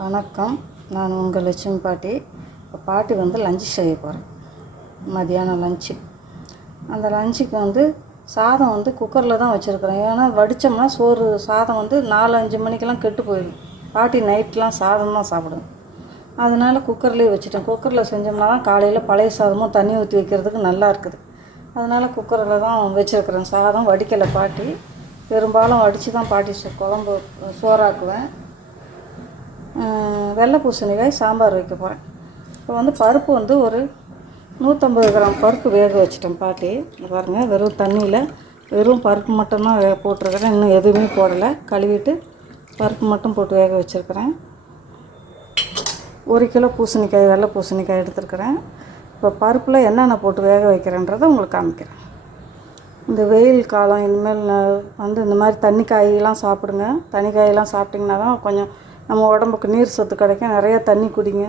வணக்கம். நான் உங்கள் லட்சுமி பாட்டி. இப்போ பாட்டி வந்து லஞ்சு செய்ய போகிறேன் மதியானம் லஞ்சு அந்த லஞ்சுக்கு வந்து சாதம் வந்து குக்கரில் தான் வச்சுருக்குறேன். ஏன்னா வடித்தோம்னா சோறு சாதம் வந்து நாலு அஞ்சு மணிக்கெல்லாம் கெட்டு போயிடும். பாட்டி நைட்லாம் சாதம் தான் சாப்பிடும். அதனால குக்கர்லேயே வச்சுட்டேன். குக்கரில் செஞ்சோம்னா தான் காலையில் பழைய சாதமும் தண்ணி ஊற்றி வைக்கிறதுக்கு நல்லா இருக்குது. அதனால் குக்கரில் தான் வச்சுருக்குறேன். சாதம் வடிக்கலை பாட்டி. பெரும்பாலும் வடித்து தான் பாட்டி குழம்பு சோறாக்குவேன். வெள்ளை பூசணிக்காய் சாம்பார் வைக்க போகிறேன் இப்போ வந்து பருப்பு வந்து ஒரு நூற்றம்பது கிராம் பருப்பு வேக வச்சிட்டேன் பாட்டி. பாருங்கள் வெறும் தண்ணியில் வெறும் பருப்பு மட்டும்தான் வே போட்டிருக்கிறேன். இன்னும் எதுவுமே போடலை. கழுவிட்டு பருப்பு மட்டும் போட்டு வேக வச்சுருக்கிறேன். ஒரு கிலோ பூசணிக்காய் வெள்ளை பூசணிக்காய் எடுத்துருக்கிறேன். இப்போ பருப்பில் என்னென்ன போட்டு வேக வைக்கிறேன்றதை உங்களுக்கு காமிக்கிறேன். இந்த வெயில் காலம் இனிமேல் வந்து இந்த மாதிரி தண்ணி காயெல்லாம் சாப்பிடுங்க. தண்ணி காயெல்லாம் சாப்பிட்டிங்கன்னா தான் கொஞ்சம் நம்ம உடம்புக்கு நீர் சத்து கிடைக்கும். நிறையா தண்ணி குடிங்க.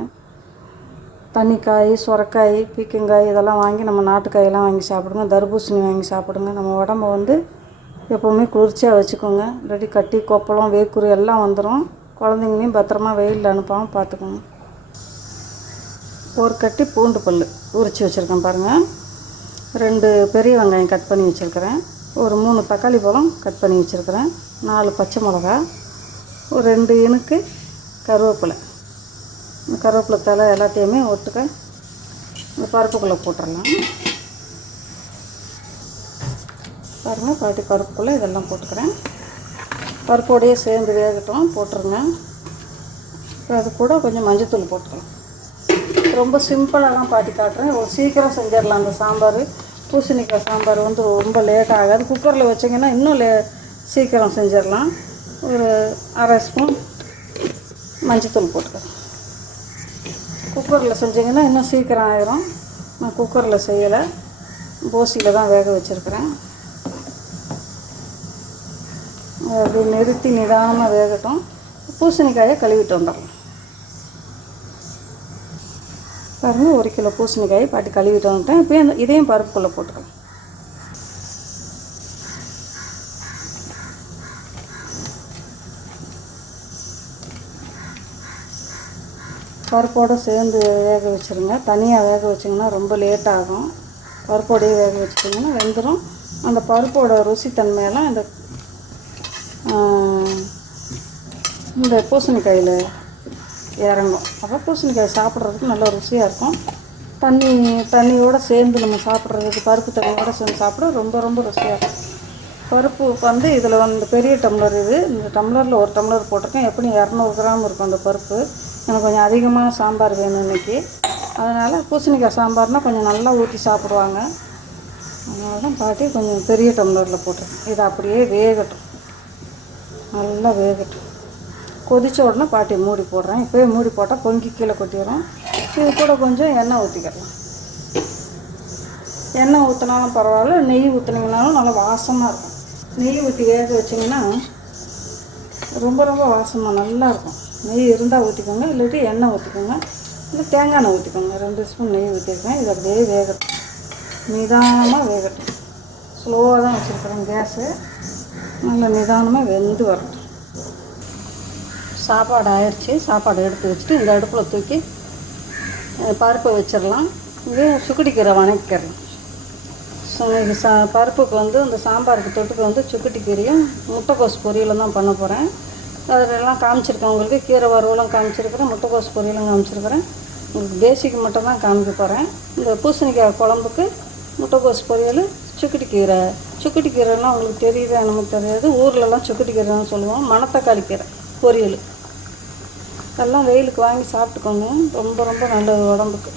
தண்ணிக்காய் சுரக்காய் பீக்கங்காய் இதெல்லாம் வாங்கி நம்ம நாட்டுக்காயெல்லாம் வாங்கி சாப்பிடுங்க. தர்பூசணி வாங்கி சாப்பிடுங்க. நம்ம உடம்ப வந்து எப்போவுமே குளிர்ச்சியாக வச்சுக்கோங்க. இல்லாட்டி கட்டி கொப்பளம் வேக்குரு எல்லாம் வந்துடும் குழந்தைங்களையும் பத்திரமா வெயிலில் அனுப்பாமல் பார்த்துக்கோங்க. ஒரு கட்டி பூண்டு பல் உரித்து வச்சுருக்கேன் பாருங்கள் ரெண்டு பெரிய வெங்காயம் கட் பண்ணி வச்சுருக்கிறேன். ஒரு மூணு தக்காளி பழம் கட் பண்ணி வச்சுருக்கிறேன். நாலு பச்சை மிளகா ஒரு ரெண்டு இனுக்கு கருவேப்பிலை. இந்த கருவேப்பிலை தலை எல்லாத்தையுமே ஒட்டுக்க இந்த பருப்புக்குள்ளே போட்டுடலாம் பாருங்கள் பாட்டி பருப்புக்குள்ளே இதெல்லாம் போட்டுக்கிறேன். பருப்போடையே சேர்ந்து வேகட்டும் போட்டுருங்க. அப்புறம் அது கூட கொஞ்சம் மஞ்சத்தூள் போட்டுக்கலாம். ரொம்ப சிம்பிளாலாம் பாட்டி காட்டுறேன். ஒரு சீக்கிரம் செஞ்சிடலாம். அந்த சாம்பார் பூசணிக்காய் சாம்பார் வந்து ரொம்ப லேட் ஆகாது. குக்கரில் வச்சிங்கன்னா இன்னும் லே சீக்கிரம் செஞ்சிடலாம். ஒரு அரை ஸ்பூன் மஞ்சத்தூள் போட்டுக்கிறேன் குக்கரில் செஞ்சிங்கன்னா இன்னும் சீக்கிரம் ஆயிரும். நான் குக்கரில் செய்யலை. போசியில் தான் வேக வச்சுருக்கிறேன். அது நிறுத்தி நிதானமாக வேகட்டும். பூசணிக்காயை கழுவிட்டு வந்துடலாம். பாருங்கள் ஒரு கிலோ பூசணிக்காய் பாட்டி கழுவிட்டு வந்துட்டேன். இப்போ இதையும் பருப்புக்குள்ளே போட்டுக்கலாம். பருப்போடு சேர்ந்து வேக வச்சுருங்க. தனியாக வேக வச்சிங்கன்னா ரொம்ப லேட் ஆகும். பருப்போடையே வேக வச்சுட்டிங்கன்னா வெந்துடும் அந்த பருப்போட ருசித்தன்மையெல்லாம் இந்த இந்த பூசணிக்காயில் இறங்கும். அப்போ பூசணிக்காய் சாப்பிட்றதுக்கு நல்ல ருசியாக இருக்கும். தண்ணி தண்ணியோடு சேர்ந்து நம்ம சாப்பிட்றதுக்கு பருப்பு தண்ணியோடு சேர்ந்து சாப்பிட ரொம்ப ரொம்ப ருசியாக இருக்கும். பருப்பு வந்து இதில் வந்து பெரிய டம்ளர் இது. இந்த டம்ளரில் ஒரு டம்ளர் போட்டிருக்கேன். எப்படியும் இரநூறு கிராம் இருக்கும் அந்த பருப்பு. எனக்கு கொஞ்சம் அதிகமாக சாம்பார் வேணும் இன்றைக்கி அதனால் பூசணிக்காய் சாம்பார்னால் கொஞ்சம் நல்லா ஊற்றி சாப்பிடுவாங்க. அதனால தான் பாட்டி கொஞ்சம் பெரிய டம்ளரில் போட்டிருக்கேன். இது அப்படியே வேகட்டும். நல்லா வேகட்டும். கொதித்த உடனே பாட்டி மூடி போடுறேன். இப்போயே மூடி போட்டால் பொங்கி கீழே கொட்டிடும் இது கூட கொஞ்சம் எண்ணெய் ஊற்றிக்கலாம் எண்ணெய் ஊற்றினாலும் பரவாயில்ல நெய் ஊற்றினீங்கனாலும் நல்லா வாசமாக இருக்கும். நெய் ஊற்றி வேக வச்சிங்கன்னா ரொம்ப ரொம்ப வாசமாக நல்லா இருக்கும். நெய் இருந்தால் ஊற்றிக்கோங்க இல்லாட்டி எண்ணெய் ஊற்றிக்கோங்க இல்லை தேங்காய் எண்ணெய் ஊற்றிக்கோங்க ரெண்டு ஸ்பூன் நெய் ஊற்றிருக்கேன் இது அப்படியே வேகட்டும். நிதானமாக வேகட்டும். ஸ்லோவாக தான் வச்சுருக்குறேன் கேஸு. நல்லா நிதானமாக வெந்து வரட்டும். சாப்பாடு ஆயிடுச்சு சாப்பாடு எடுத்து வச்சுட்டு இந்த அடுப்பில் தூக்கி பருப்பை வச்சிடலாம். இது சுக்குட்டிக்கீரை வணக்கிக்கிறேன் ஸோ இது சா பருப்புக்கு வந்து இந்த சாம்பாருக்கு தொட்டுக்கு வந்து சுக்குட்டிக்கீரையும் முட்டைக்கோஸ் பொரியலும் தான் பண்ண போகிறேன் அதெல்லாம் காமிச்சிருக்கேன். உங்களுக்கு கீரை வறுவலும் காமிச்சிருக்கிறேன் முட்டைக்கோஸ் பொரியலும் காமிச்சிருக்கிறேன். உங்களுக்கு பேசிக் மட்டும் தான் காமிக்க போகிறேன் இந்த பூசணிக்காய் குழம்புக்கு முட்டைக்கோஸ் பொரியல் சுக்குட்டி கீரை. சுக்குட்டி கீரைலாம் உங்களுக்கு தெரியுதா நமக்கு தெரியாது. ஊர்லலாம் சுக்குட்டி கீரைன்னு சொல்லுவோம். மணத்தக்காளி கீரை பொரியல். எல்லாம் வெயிலுக்கு வாங்கி சாப்பிட்டுக்கோங்க. ரொம்ப ரொம்ப நல்லது உடம்புக்கு.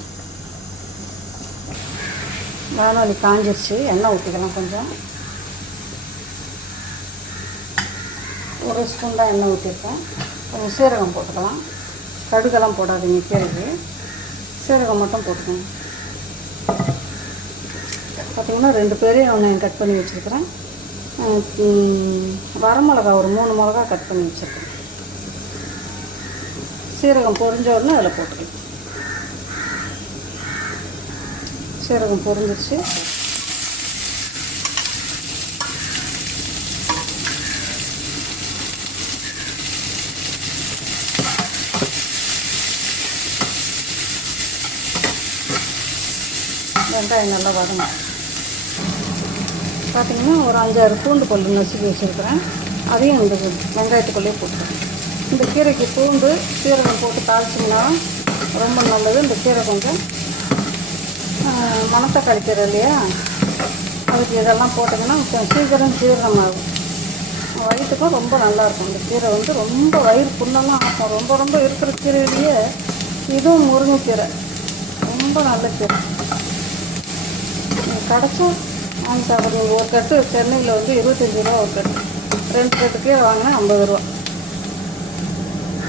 வானொலி காஞ்சிருச்சு. எண்ணெய் ஊற்றிக்கலாம் கொஞ்சம். ஒரு ஸ்பூன் தான் எண்ணெய் ஊற்றிருக்கேன் கொஞ்சம் சீரகம் போட்டுக்கலாம். கடுகெல்லாம் போடாதீங்க கீரைக்கு. சீரகம் மட்டும் போட்டுக்கோங்க. பார்த்தீங்கன்னா ரெண்டு பெரிய ஒன்று கட் பண்ணி வச்சுருக்கிறேன். வரமிளகா ஒரு மூணு மிளகா கட் பண்ணி வச்சுருக்கேன். சீரகம் பொரிஞ்ச உடனே அதில் போட்டுக்கலாம். சீரகம் பொரிஞ்சிருச்சு. வெங்காயம் நல்லா வதங்கும் பார்த்திங்கன்னா ஒரு அஞ்சாறு பூண்டு பல் நசுக்கி வச்சுருக்கிறேன். அதையும் இந்த வெங்காயத்துக்குள்ளேயே போட்டுருக்கேன் இந்த கீரைக்கு பூண்டு சீரகம் போட்டு தாளிச்சிங்கன்னா ரொம்ப நல்லது. இந்த கீரை கொஞ்சம் ஆஹ், மணத்தக்காளி கீரை இல்லையா? அதுக்கு இதெல்லாம் போட்டிங்கன்னா கொஞ்சம் சீக்கிரம் ஜீரணமாகும். வயிற்றுக்கும் ரொம்ப நல்லாயிருக்கும் இந்த கீரை வந்து ரொம்ப வயிறு புண்ணெல்லாம் ஆகும் ரொம்ப ரொம்ப இருக்கிற கீரையிலேயே இதுவும் முருங்கைக்கீரை. ரொம்ப நல்ல கீரை. கிடச்சா வாங்கி சாப்பிடுங்க ஒரு கட்டு சென்னையில் வந்து இருபத்தஞ்சி ரூபா ஒரு கட்டு. ரெண்டு கட்டுக்கே வாங்கினா ஐம்பது ரூபா.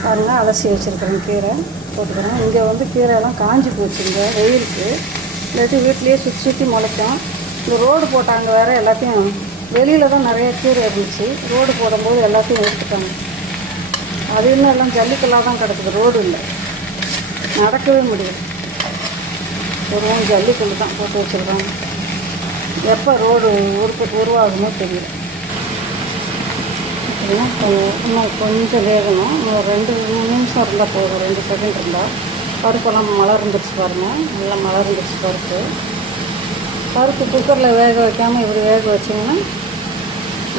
பாருங்க அலசி வச்சுருக்கிறேன் கீரை போட்டுக்கிறேன். இங்கே வந்து கீரைலாம் காஞ்சி போச்சுங்க வெயிலுக்கு. இல்லாட்டி வீட்லேயே சுற்றி சுற்றி முளைக்கும். இந்த ரோடு போட்டாங்க வேறு எல்லாத்தையும் வெளியில் தான் நிறைய கீரை இருந்துச்சு. ரோடு போடும்போது எல்லாத்தையும் எடுத்துட்டாங்க. அது இன்னும் எல்லாம் ஜல்லிக்கல்லாக தான் கிடக்குது. ரோடு இல்லை. நடக்கவே முடியல. வெறும் ஜல்லிக்கல் தான் போட்டு வச்சுருக்காங்க. எப்போ ரோடு உருக்கு உருவாகுமோ தெரியல. இன்னும் இன்னும் கொஞ்சம் வேகணும். இன்னும் ரெண்டு மூணு நிமிஷம் இருந்தால் போதும். ரெண்டு செகண்ட் இருந்தால் பருப்பெல்லாம் மலர்ந்துருச்சு பாருங்கள் நல்லா மலர்ந்துருச்சு பருப்பு. பருப்பு குக்கரில் வேக வைக்காமல் இப்படி வேக வச்சிங்கன்னா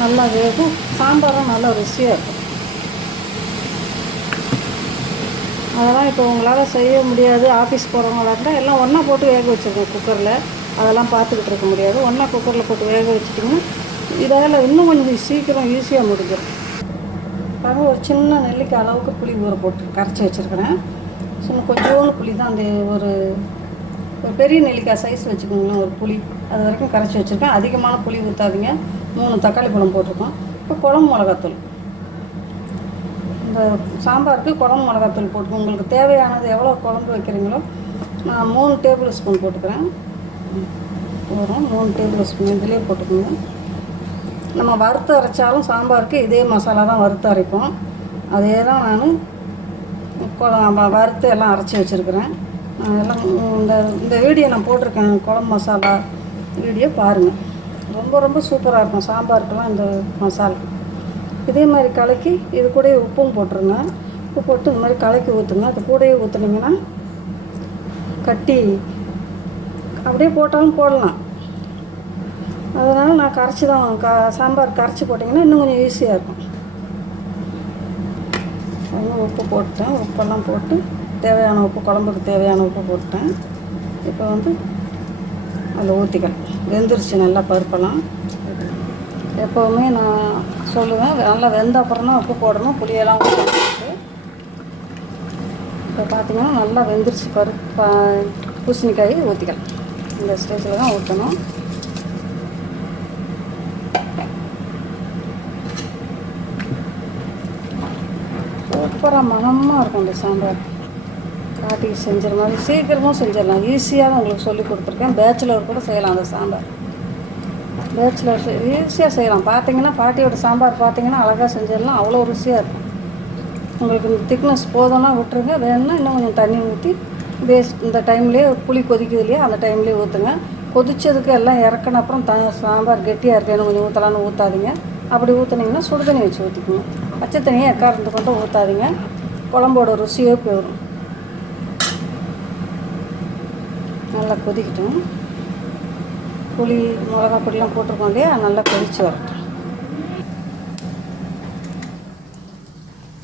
நல்லா வேகும். சாம்பாரும் நல்லா ருசியாக இருக்கும். அதெல்லாம் இப்போ உங்களால் செய்ய முடியாது. ஆஃபீஸ் போகிறவங்களா இருந்தால் எல்லாம் ஒன்றா போட்டு வேக வச்சுருக்கோம் குக்கரில் அதெல்லாம் பார்த்துக்கிட்டு இருக்க முடியாது. ஒன்றா குக்கரில் போட்டு வேக வச்சுட்டிங்கன்னா இதால் இன்னும் கொஞ்சம் சீக்கிரம் ஈஸியாக முடிஞ்சிடும். பாருங்க ஒரு சின்ன நெல்லிக்காய் அளவுக்கு புளி ஊற போட்டு கரைச்சி வச்சுருக்கிறேன். சின்ன கொஞ்சோண்டு புளி தான் அந்த ஒரு ஒரு பெரிய நெல்லிக்காய் சைஸ் வச்சுக்கோங்களேன் ஒரு புளி. அது வரைக்கும் கரைச்சி வச்சுருக்கேன். அதிகமான புளி ஊற்றாதீங்க மூணு தக்காளி பழம் போட்டிருக்கோம். இப்போ குழம்பு மிளகாத்தூள். இந்த சாம்பாருக்கு குழம்பு மிளகாத்தூள் போட்டுக்கோங்க. உங்களுக்கு தேவையானது எவ்வளோ குழம்பு வைக்கிறீங்களோ நான் மூணு டேபிள் ஸ்பூன் போட்டுக்கிறேன். வரும். மூணு டேபிள் ஸ்பூன் இதுலேயே போட்டுக்கோங்க. நம்ம வறுத்து அரைச்சாலும் சாம்பாருக்கு இதே மசாலா தான் வறுத்து அரைப்போம். அதே தான் நான் குழ- வறுத்து எல்லாம் அரைச்சி வச்சுருக்கிறேன். எல்லாம் இந்த இந்த வீடியோ நான் போட்டிருக்கேன். குழம்பு மசாலா வீடியோ பாருங்கள் ரொம்ப ரொம்ப சூப்பராக இருக்கும் சாம்பாருக்கெல்லாம் இந்த மசாலா. இதே மாதிரி கலக்கி இது கூடயே உப்பும் போட்டுருங்க. உப்பு போட்டு இந்த மாதிரி கலக்கி ஊற்றுங்க அது கூடயே ஊற்றுனீங்கன்னா கட்டி அப்படியே போட்டாலும் போடலாம். அதனால் நான் கரைச்சி தான் க சாம்பார் கரைச்சி போட்டிங்கன்னா இன்னும் கொஞ்சம் ஈஸியாக இருக்கும். கொஞ்சம் உப்பு போட்டேன் உப்பெல்லாம் போட்டு தேவையான உப்பு குழம்புக்கு தேவையான உப்பு போட்டேன் இப்போ வந்து அதில் ஊற்றிக்கிறேன் வெந்துருச்சு நல்லா பருப்பெல்லாம். எப்போவுமே நான் சொல்லுவேன் நல்லா வெந்த அப்புறம் தான் உப்பு போடணும். புளியெல்லாம் ஊற்றணும் இப்போ பார்த்தீங்கன்னா நல்லா வெந்துருச்சு பருப்பு பூசணிக்காய் ஊற்றிக்கலாம் இந்த ஸ்டேஜில் தான் ஊற்றணும் சூப்பராக மனமாக இருக்கும் இந்த சாம்பார். பாட்டிக்கு செஞ்சுற மாதிரி சீக்கிரமும் செஞ்சிடலாம். ஈஸியாக உங்களுக்கு சொல்லி கொடுத்துருக்கேன். பேச்சுலர் கூட செய்யலாம் அந்த சாம்பார். பேச்சுலர் ஈஸியாக செய்யலாம். பார்த்தீங்கன்னா பாட்டியோட சாம்பார் பார்த்தீங்கன்னா அழகாக செஞ்சிடலாம். அவ்வளோ ருசியாக இருக்கும். உங்களுக்கு இந்த திக்னஸ் போதும்னா விட்டுருங்க. வேணும்னா இன்னும் கொஞ்சம் தண்ணி ஊற்றி பேஸ் இந்த டைம்லேயே புளி கொதிக்குது இல்லையா அந்த டைம்லேயே ஊற்றுங்க கொதிச்சதுக்கு எல்லாம் இறக்கின அப்புறம் த சாம்பார் கெட்டியாக இருக்கணும் கொஞ்சம் ஊற்றலான்னு ஊற்றாதீங்க அப்படி ஊற்றுனீங்கன்னா சுடு தண்ணி வச்சு ஊற்றிக்கணும் பச்சை தண்ணியை எக்காரந்து கொண்டு ஊற்றாதீங்க குழம்போட ருசியே போயிடும். நல்லா கொதிக்கட்டும். புளி மிளகா பொடிலாம் போட்டிருக்கோம் இல்லையா நல்லா கொதிச்சு வரட்டும்.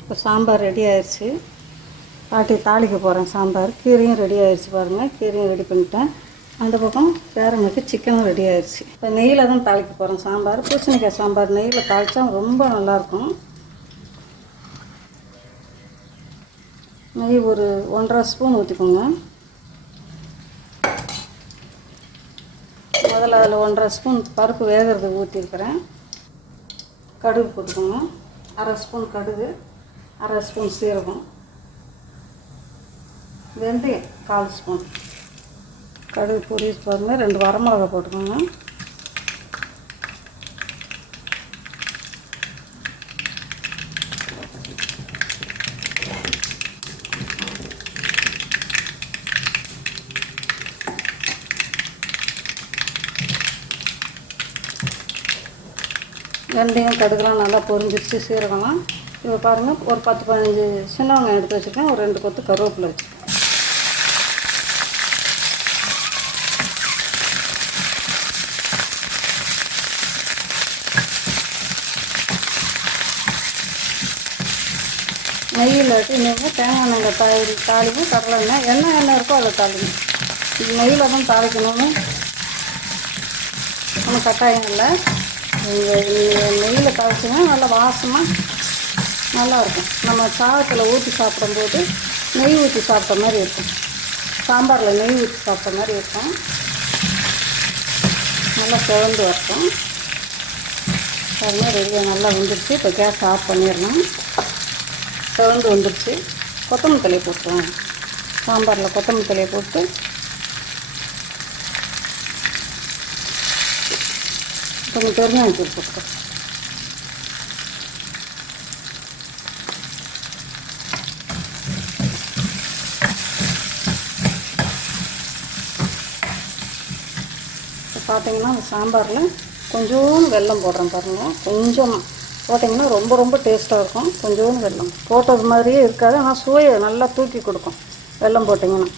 இப்போ சாம்பார் ரெடி ஆயிடுச்சு பாட்டி தாளிக்க போகிறேன் சாம்பார். கீரையும் ரெடி ஆயிடுச்சு பாருங்கள் கீரையும் ரெடி பண்ணிட்டேன். அந்த பக்கம் பேரனுக்கு சிக்கனும் ரெடி ஆயிடுச்சு இப்போ நெய்யில் தான் தாளிக்க போகிறேன் சாம்பார். பூசணிக்காய் சாம்பார் நெய்யில் தாளித்தா ரொம்ப நல்லாயிருக்கும். நெய் ஒரு ஒன்றரை ஸ்பூன் ஊற்றிக்கோங்க முதல்ல அதில் ஒன்றரை ஸ்பூன் பருப்பு வேகிறதுக்கு ஊற்றிருக்கிறேன் கடுகு போட்டுக்கோங்க. அரை ஸ்பூன் கடுகு அரை ஸ்பூன் சீரகம். வெந்தயம் கால் ஸ்பூன். கடுகு பொரிய பாருங்கள் ரெண்டு வரமிளகா போட்டுக்கோங்க. வெந்தயம் கடுகுலாம் நல்லா பொரிஞ்சிருச்சு சீரகம்லாம். இப்போ பாருங்கள் ஒரு பத்து பதினஞ்சு சின்ன வெங்காயம் எடுத்து வச்சுருக்கேன். ஒரு ரெண்டு கொத்து கருவேப்பிலை வச்சுருக்கேன். நெய் இல்லாட்டி நீங்கள் தேங்காய் எண்ணெய் தாளி தாளிங்க கடலை எண்ணெய் என்ன எண்ணெய் இருக்கோ அதை தாளிங்க இது நெய்யில் தான் தாளிக்கணும்னு. ஒன்றும் கட்டாயம் இல்லை. நீங்கள் நீங்கள் நெய்யில் தாளிச்சிங்கன்னா நல்லா வாசமாக நல்லாயிருக்கும். நம்ம சாதத்தில் ஊற்றி சாப்பிடும்போது நெய் ஊற்றி சாப்பிட்ட மாதிரி இருக்கும். சாம்பாரில் நெய் ஊற்றி சாப்பிட்ட மாதிரி இருக்கும். நல்லா குழந்து வரட்டும். பாருங்கள் ரெடியாக நல்லா வந்துருச்சு. இப்போ கேஸ் ஆஃப் பண்ணிடணும். குழந்து வந்துடுச்சு கொத்தமல்லி தலையை போட்டுருவோம். சாம்பாரில் கொத்தமல்லி தலையை போட்டு கொஞ்சம் பெருங்காயம் தூள் போட்டுக்கோ. இப்போ பார்த்தீங்கன்னா அந்த சாம்பாரில் கொஞ்சோண்டு வெல்லம் போடுறேன் பாருங்கள் கொஞ்சமாக போட்டிங்கன்னா ரொம்ப ரொம்ப டேஸ்ட்டாக இருக்கும். கொஞ்சோண்டு வெல்லம். போட்டது மாதிரியே இருக்காது ஆனால் சுவையை நல்லா தூக்கி கொடுக்கும் வெல்லம் போட்டிங்கன்னா.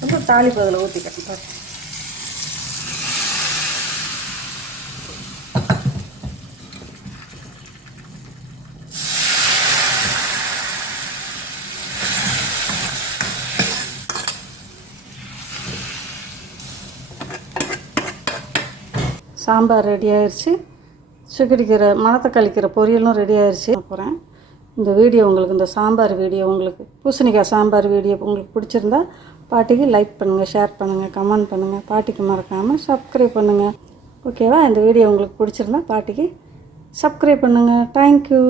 ரொம்ப தாளிப்பு அதில் ஊற்றிக்கிறேன் சாம்பார் ரெடி ஆயிடுச்சு சுக்கடிக்கிற மனத்தை கழிக்கிற பொரியலும் ரெடி ஆயிடுச்சு போகிறேன் இந்த வீடியோ உங்களுக்கு இந்த சாம்பார் வீடியோ உங்களுக்கு பூசணிக்காய் சாம்பார் வீடியோ உங்களுக்கு பிடிச்சிருந்தா பாட்டிக்கு லைக் பண்ணுங்கள் ஷேர் பண்ணுங்கள் கமெண்ட் பண்ணுங்கள் பாட்டிக்கு மறக்காமல் சப்ஸ்கிரைப் பண்ணுங்கள் ஓகேவா இந்த வீடியோ உங்களுக்கு பிடிச்சிருந்தா பாட்டிக்கு சப்ஸ்கிரைப் பண்ணுங்கள் தேங்க்யூ